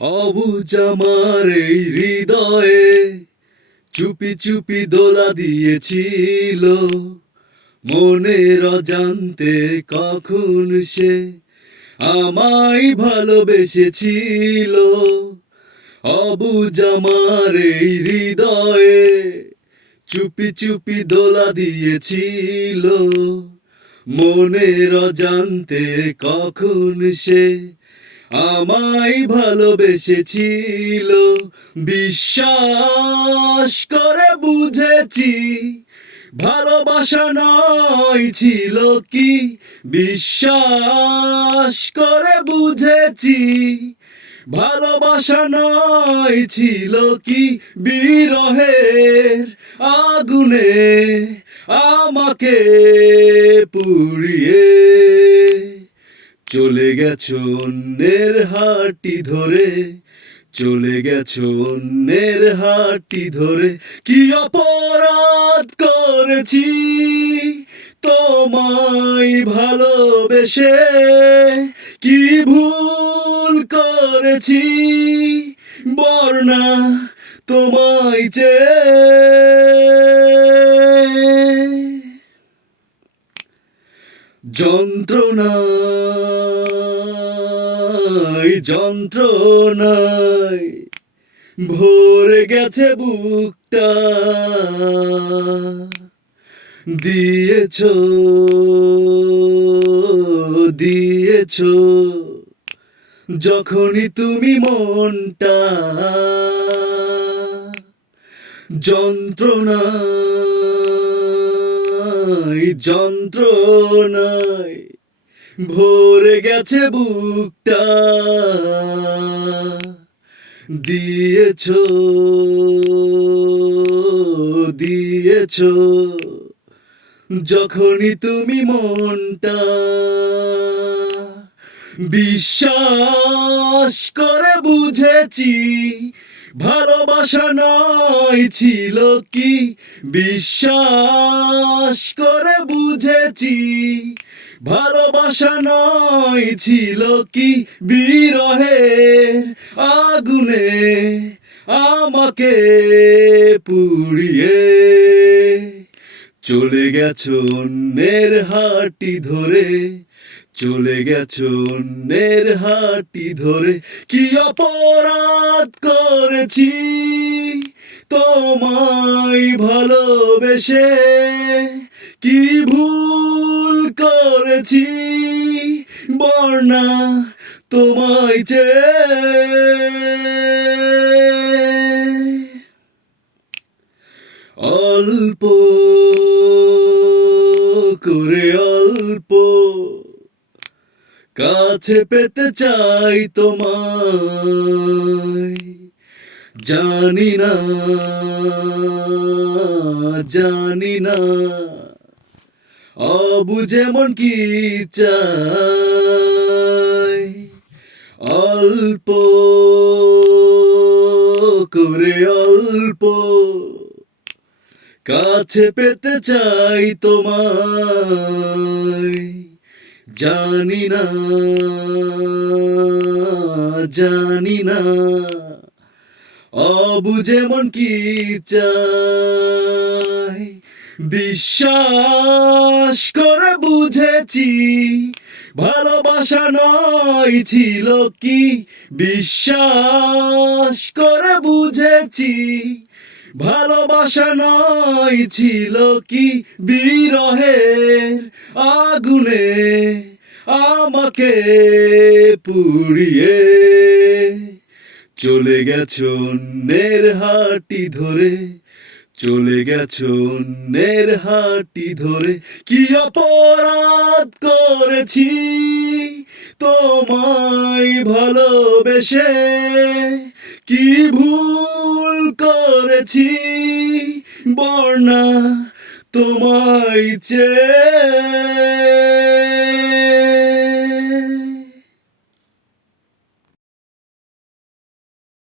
অবুজ আমার এই হৃদয়ে, চুপি চুপি দোলা দিয়েছিল। মনের অজান্তে কখন সে আমায় ভালোবেসেছিল। অবুজ আমার এই হৃদয়ে, চুপি চুপি দোলা দিয়েছিল। মনের অজান্তে কখন সে আমায় ভালোবেসেছিল। বিশ্বাস করে বুঝেছি, ভালোবাসা নয় ছিল কি। বিশ্বাস করে বুঝেছি, ভালোবাসা নয় ছিল কি। বিরহের আগুনে আমাকে পুড়িয়ে চলে গেছো অন্যের হাটি ধরে, চলে গেছো অন্যের হাটি ধরে। কি অপরাধ করেছি তোমায় ভালোবেসে? কি ভুল করেছি বর্ণা তোমায় চেয়ে? যন্ত্রণায় যন্ত্রণায় ভরে গেছে বুকটা। দিয়েছ দিয়েছ যখনই তুমি মনটা যন্ত্রণায় যন্ত্রণায় ভরে গেছে বুকটা। দিয়েছ দিয়েছ। যখনই তুমি মনটা বিশ্বাস করে বুঝেছি, ভালোবাসা নয় ছিল কি? বিশ্বাস করে বুঝেছি ভালোবাসা নয় ছিল কি বিরহের আগুনে আমাকে পুড়িয়ে চলে গেছো অন্যের হাটি ধরে, চলে গেছো অন্যের হাটি ধরে। কি অপরাধ করেছি তোমায় ভালোবেসে? কি ভুল করেছি, বর্ণা তোমায় চেয়ে। অল্প করে অল্প কাছে পেতে চাই তোমায়। জানি না জানি না। অবুঝে মন কি চাই? অল্প করে অল্প কাছে পেতে চাই তোমায়। জানি না জানি না, অবুঝে মন কি চাই? বিশ্বাস করে বুঝেছি, ভালোবাসা নয় ছিল কি? বিশ্বাস করে বুঝেছি, ভালোবাসা নয় ছিল কি? বিরহের আগুনে আমাকে পুড়িয়ে চলে গেছো, অন্যের হাটি ধরে। চলে গেছো অন্যের হাটি ধরে। কি অপরাধ করেছি তোমায় ভালোবেসে? কি ভুল করেছি বর্ণা তোমায় চেয়ে?